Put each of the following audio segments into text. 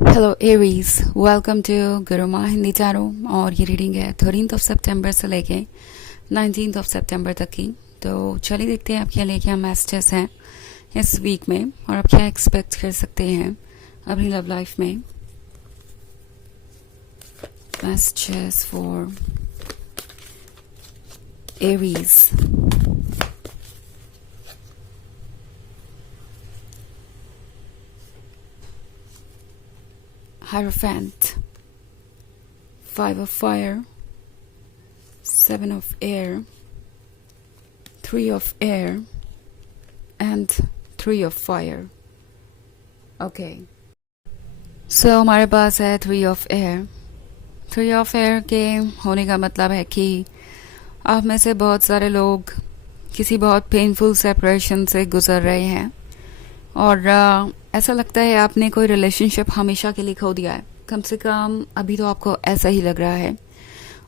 Hello Aries, welcome to Guruma Hindi चारो। और ये रीडिंग है 13 सितंबर से लेके 19 सितंबर तक की। तो चलिए देखते हैं आपके लिए क्या मैसेजेस हैं इस वीक में और आप क्या एक्सपेक्ट कर सकते हैं अपनी लव लाइफ में। Messages for Aries. Hierophant, 5 of fire, 7 of air, 3 of air, and 3 of fire. Okay. So हमारे पास है 3 of air. 3 of air के होने का मतलब है कि आप में से बहुत सारे लोग किसी बहुत पेनफुल सेपरेशन से गुजर रहे हैं और ऐसा लगता है आपने कोई रिलेशनशिप हमेशा के लिए खो दिया है। कम से कम अभी तो आपको ऐसा ही लग रहा है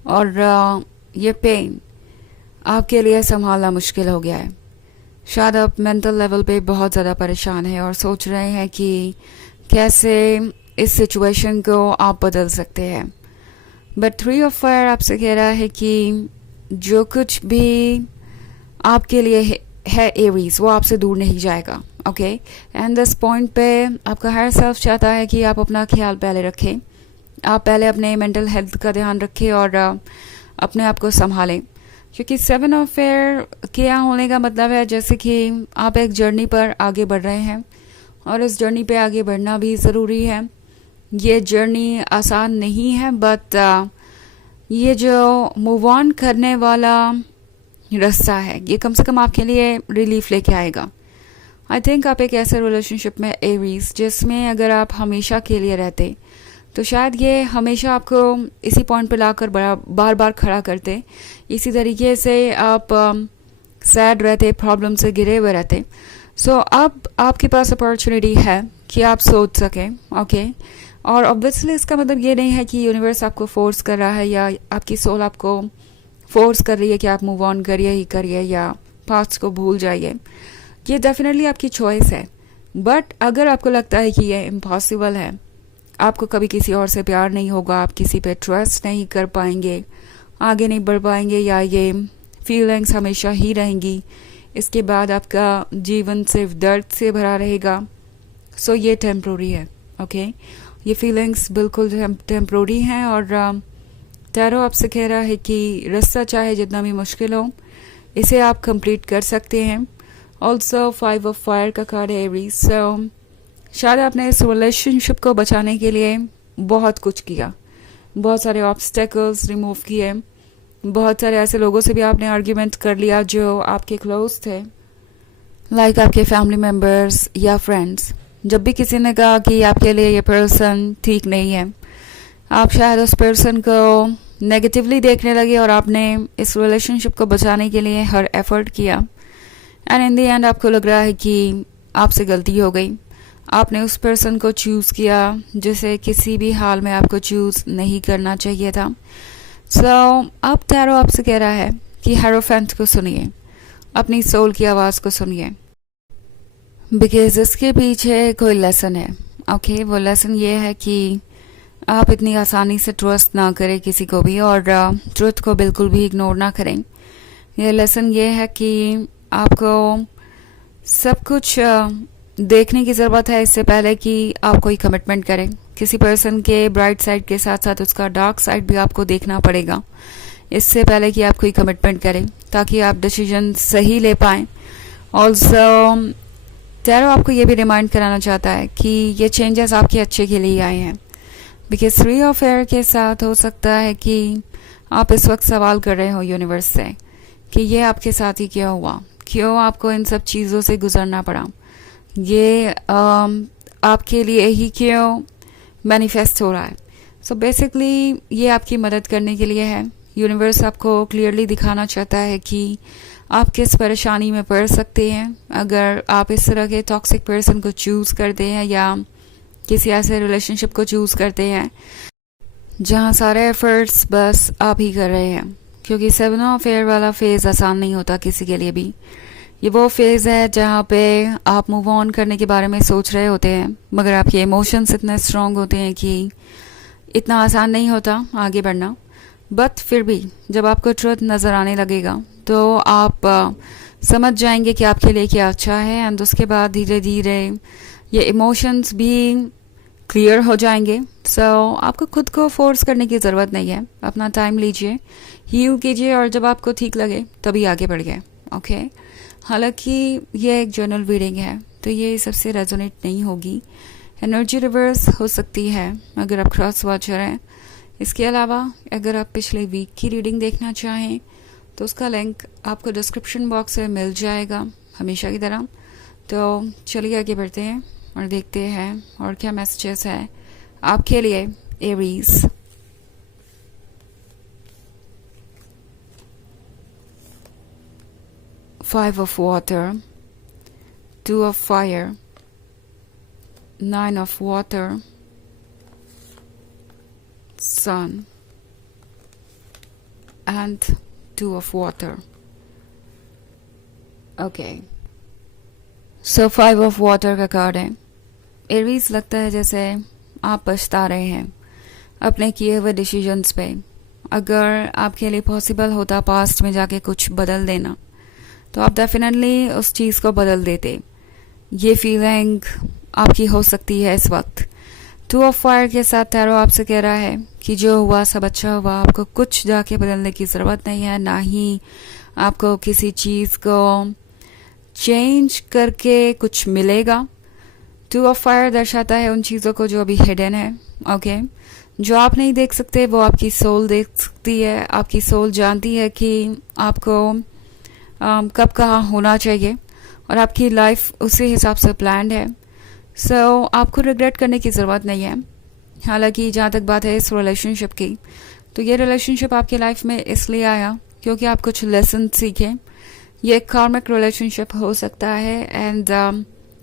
और ये पेन आपके लिए संभालना मुश्किल हो गया है। शायद आप मेंटल लेवल पे बहुत ज़्यादा परेशान हैं और सोच रहे हैं कि कैसे इस सिचुएशन को आप बदल सकते हैं। बट 3 ऑफ फायर आपसे कह रहा है कि जो कुछ भी आपके लिए है एरीज, वो आपसे दूर नहीं जाएगा। ओके, एंड दिस पॉइंट पे आपका हर सेल्फ चाहता है कि आप अपना ख्याल पहले रखें, आप पहले अपने मेंटल हेल्थ का ध्यान रखें और अपने आप को संभालें। क्योंकि 7 ऑफ फेयर के यहाँ होने का मतलब है जैसे कि आप एक जर्नी पर आगे बढ़ रहे हैं और इस जर्नी पे आगे बढ़ना भी ज़रूरी है। ये जर्नी आसान नहीं है, बट ये जो मूव ऑन करने वाला रास्ता है ये कम से कम आपके लिए रिलीफ लेके आएगा। आई थिंक आप एक ऐसे रिलेशनशिप में एरीज जिसमें अगर आप हमेशा के लिए रहते तो शायद ये हमेशा आपको इसी पॉइंट पे लाकर बार बार खड़ा करते, इसी तरीके से आप सैड रहते, प्रॉब्लम से घिरे हुए रहते। सो अब आपके पास अपॉर्चुनिटी है कि आप सोच सकें। ओके, और ऑब्वियसली इसका मतलब ये नहीं है कि यूनिवर्स आपको फोर्स कर रहा है या आपकी सोल आपको फोर्स कर रही है कि आप मूव ऑन करिए ही करिए या पास्ट को भूल जाइए। ये डेफिनेटली आपकी चॉइस है, बट अगर आपको लगता है कि ये इम्पॉसिबल है, आपको कभी किसी और से प्यार नहीं होगा, आप किसी पे ट्रस्ट नहीं कर पाएंगे, आगे नहीं बढ़ पाएंगे, या ये फीलिंग्स हमेशा ही रहेंगी, इसके बाद आपका जीवन सिर्फ दर्द से भरा रहेगा, सो ये टेम्प्रोरी है। ओके, ये फीलिंग्स बिल्कुल टेम्प्रोरी हैं और टैरो आपसे कह रहा है कि रास्ता चाहे जितना भी मुश्किल हो इसे आप कंप्लीट कर सकते हैं। ऑल्सो 5 ऑफ फायर का कार्ड है एरीज। सो शायद आपने इस रिलेशनशिप को बचाने के लिए बहुत कुछ किया, बहुत सारे ऑब्स्टेकल्स रिमूव किए, बहुत सारे ऐसे लोगों से भी आपने आर्ग्यूमेंट कर लिया जो आपके क्लोज थे, लाइक आपके फैमिली मेम्बर्स या फ्रेंड्स। जब भी किसी ने कहा कि आपके लिए ये पर्सन ठीक नहीं है, आप शायद उस पर्सन को नेगेटिवली देखने लगे और आपने इस रिलेशनशिप को बचाने के लिए हर एफर्ट किया एंड इन द एंड आपको लग रहा है कि आपसे गलती हो गई। आपने उस पर्सन को चूज़ किया जिसे किसी भी हाल में आपको चूज़ नहीं करना चाहिए था। सो अब टैरो आपसे कह रहा है कि हायरोफेंट को सुनिए, अपनी सोल की आवाज़ को सुनिए, बिकॉज इसके पीछे कोई लेसन है। ओके, वो लेसन ये है कि आप इतनी आसानी से ट्रस्ट ना करें किसी को भी और ट्रुथ को बिल्कुल भी इग्नोर ना करें। ये लेसन ये है कि आपको सब कुछ देखने की ज़रूरत है इससे पहले कि आप कोई कमिटमेंट करें। किसी पर्सन के ब्राइट साइड के साथ साथ उसका डार्क साइड भी आपको देखना पड़ेगा इससे पहले कि आप कोई कमिटमेंट करें, ताकि आप डिसीजन सही ले पाएँ। ऑल्सो टैरो आपको ये भी रिमाइंड कराना चाहता है कि ये चेंजेस आपके अच्छे के लिए आए हैं, बिकॉज 3 ऑफ एयर के साथ हो सकता है कि आप इस वक्त सवाल कर रहे हो यूनिवर्स से कि ये आपके साथ ही क्यों हुआ, क्यों आपको इन सब चीज़ों से गुजरना पड़ा, ये आपके लिए ही क्यों मैनिफेस्ट हो रहा है। सो बेसिकली ये आपकी मदद करने के लिए है। यूनिवर्स आपको क्लियरली दिखाना चाहता है कि आप किस परेशानी में पड़ सकते हैं अगर आप इस तरह के टॉक्सिक पर्सन को चूज़ करते हैं या किसी ऐसे रिलेशनशिप को चूज़ करते हैं जहाँ सारे एफर्ट्स बस आप ही कर रहे हैं। क्योंकि 7 ऑफ एयर वाला फेज़ आसान नहीं होता किसी के लिए भी। ये वो फेज़ है जहाँ पे आप मूव ऑन करने के बारे में सोच रहे होते हैं, मगर आपके इमोशंस इतने स्ट्रांग होते हैं कि इतना आसान नहीं होता आगे बढ़ना। बट फिर भी जब आपको ट्रुथ नज़र आने लगेगा तो आप समझ जाएंगे कि आपके लिए क्या अच्छा है, एंड उसके बाद धीरे धीरे ये इमोशंस भी क्लियर हो जाएंगे। आपको खुद को फोर्स करने की ज़रूरत नहीं है, अपना टाइम लीजिए, हील कीजिए, और जब आपको ठीक लगे तभी आगे बढ़िए। ओके, हालांकि ये एक जर्नल रीडिंग है तो ये सबसे रेजोनेट नहीं होगी, एनर्जी रिवर्स हो सकती है अगर आप क्रॉस वॉचर हैं। इसके अलावा अगर आप पिछले वीक की रीडिंग देखना चाहें तो उसका लिंक आपको डिस्क्रिप्शन बॉक्स में मिल जाएगा हमेशा की तरह। तो चलिए आगे बढ़ते हैं और देखते हैं और क्या मैसेजेस है आपके लिए Aries. Five of water, 2 of fire, 9 of water, sun, and 2 of water. Okay. So 5 of water का कार्ड है। एरीज, लगता है जैसे आप पछता रहे हैं अपने किए हुए डिसीजंस पे। अगर आपके लिए पॉसिबल होता पास्ट में जाके कुछ बदल देना तो आप डेफिनेटली उस चीज़ को बदल देते। ये फीलिंग आपकी हो सकती है इस वक्त। 2 ऑफ फायर के साथ टैरो आपसे कह रहा है कि जो हुआ सब अच्छा हुआ, आपको कुछ जाके बदलने की ज़रूरत नहीं है, ना ही आपको किसी चीज़ को चेंज करके कुछ मिलेगा। 2 ऑफ फायर दर्शाता है उन चीज़ों को जो अभी हिडन है। ओके, जो आप नहीं देख सकते वो आपकी सोल देख सकती है। आपकी सोल जानती है कि आपको कब कहाँ होना चाहिए और आपकी लाइफ उसी हिसाब से प्लान्ड है। आपको रिग्रेट करने की ज़रूरत नहीं है। हालांकि जहाँ तक बात है इस रिलेशनशिप की, तो ये रिलेशनशिप आपकी लाइफ में इसलिए आया क्योंकि आप कुछ लेसन सीखे। ये कार्मिक रिलेशनशिप हो सकता है, एंड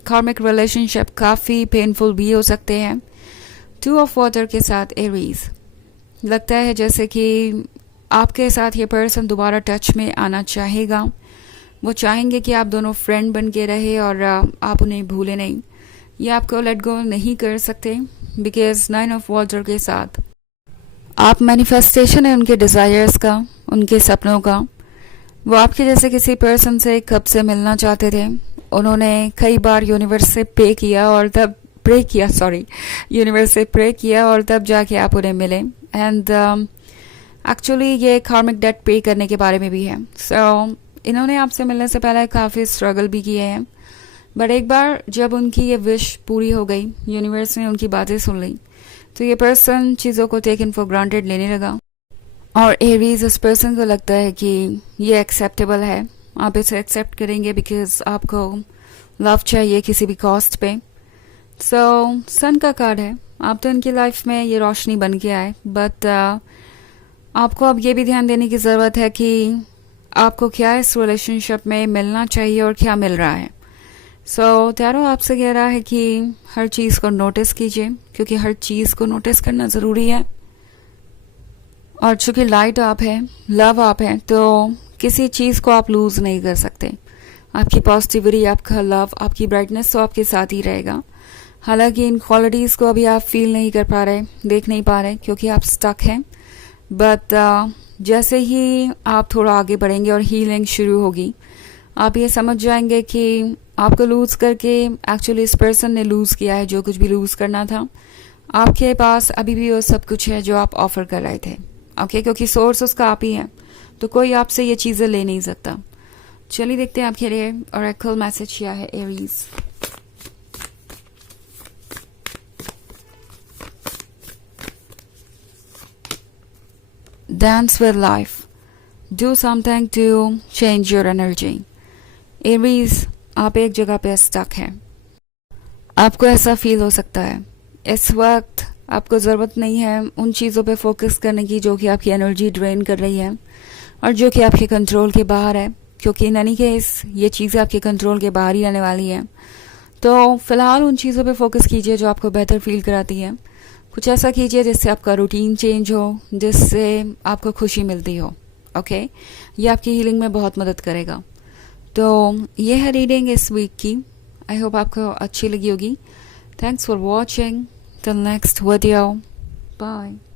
कार्मिक रिलेशनशिप काफ़ी पेनफुल भी हो सकते हैं। 2 ऑफ वाटर के साथ एरीज, लगता है जैसे कि आपके साथ ये पर्सन दोबारा टच में आना चाहेगा। वो चाहेंगे कि आप दोनों फ्रेंड बन के रहे और आप उन्हें भूले नहीं। ये आपको लेट गो नहीं कर सकते बिकॉज 9 ऑफ वाटर के साथ आप मैनिफेस्टेशन है उनके डिज़ायर्स का, उनके सपनों का। वो आपके जैसे किसी पर्सन से कब से मिलना चाहते थे। उन्होंने कई बार यूनिवर्स से प्रे किया और तब जाके आप उन्हें मिले। एंड एक्चुअली ये कार्मिक डेट पे करने के बारे में भी है। इन्होंने आपसे मिलने से पहले काफ़ी स्ट्रगल भी किए हैं, बट एक बार जब उनकी ये विश पूरी हो गई, यूनिवर्स ने उनकी बातें सुन ली, तो ये पर्सन चीज़ों को टेकन फॉर ग्रांटेड लेने लगा। और एरीज, इस पर्सन को लगता है कि ये एक्सेप्टेबल है, आप इसे एक्सेप्ट करेंगे बिकॉज आपको लव चाहिए किसी भी कॉस्ट पे। सन का कार्ड है। आप तो इनकी लाइफ में ये रोशनी बन के आए, बट आपको अब ये भी ध्यान देने की ज़रूरत है कि आपको क्या इस रिलेशनशिप में मिलना चाहिए और क्या मिल रहा है। टैरो आपसे कह रहा है कि हर चीज़ को नोटिस कीजिए, क्योंकि हर चीज़ को नोटिस करना ज़रूरी है। और चूंकि लाइट आप है, लव आप है, तो किसी चीज़ को आप लूज़ नहीं कर सकते। आपकी पॉजिटिविटी, आपका लव, आपकी ब्राइटनेस तो आपके साथ ही रहेगा। हालांकि इन क्वालिटीज़ को अभी आप फील नहीं कर पा रहे, देख नहीं पा रहे, क्योंकि आप स्टक हैं। बट जैसे ही आप थोड़ा आगे बढ़ेंगे और हीलिंग शुरू होगी, आप ये समझ जाएंगे कि आपको लूज़ करके एक्चुअली इस पर्सन ने लूज़ किया है जो कुछ भी लूज़ करना था। आपके पास अभी भी वो सब कुछ है जो आप ऑफर कर रहे थे। ओके, क्योंकि सोर्स उसका आप ही है, तो कोई आपसे ये चीज़ें ले नहीं सकता। चलिए देखते हैं आपके लिए ऑरेकल मैसेज क्या है Aries. Dance with life. Do something to change your energy. Aries, आप एक जगह पे स्टक हैं। आपको ऐसा फील हो सकता है इस वक्त आपको ज़रूरत नहीं है उन चीज़ों पे फोकस करने की जो कि आपकी एनर्जी ड्रेन कर रही है और जो कि आपके कंट्रोल के बाहर है, क्योंकि इन एनी केस ये चीज़ें आपके कंट्रोल के बाहर ही रहने वाली हैं। तो फ़िलहाल उन चीज़ों पे फोकस कीजिए जो आपको बेहतर फील कराती है। कुछ ऐसा कीजिए जिससे आपका रूटीन चेंज हो, जिससे आपको खुशी मिलती हो। ओके, ये आपकी हीलिंग में बहुत मदद करेगा। तो ये है रीडिंग इस वीक की। आई होप आपको अच्छी लगी होगी। Thanks for watching. Till next video, bye.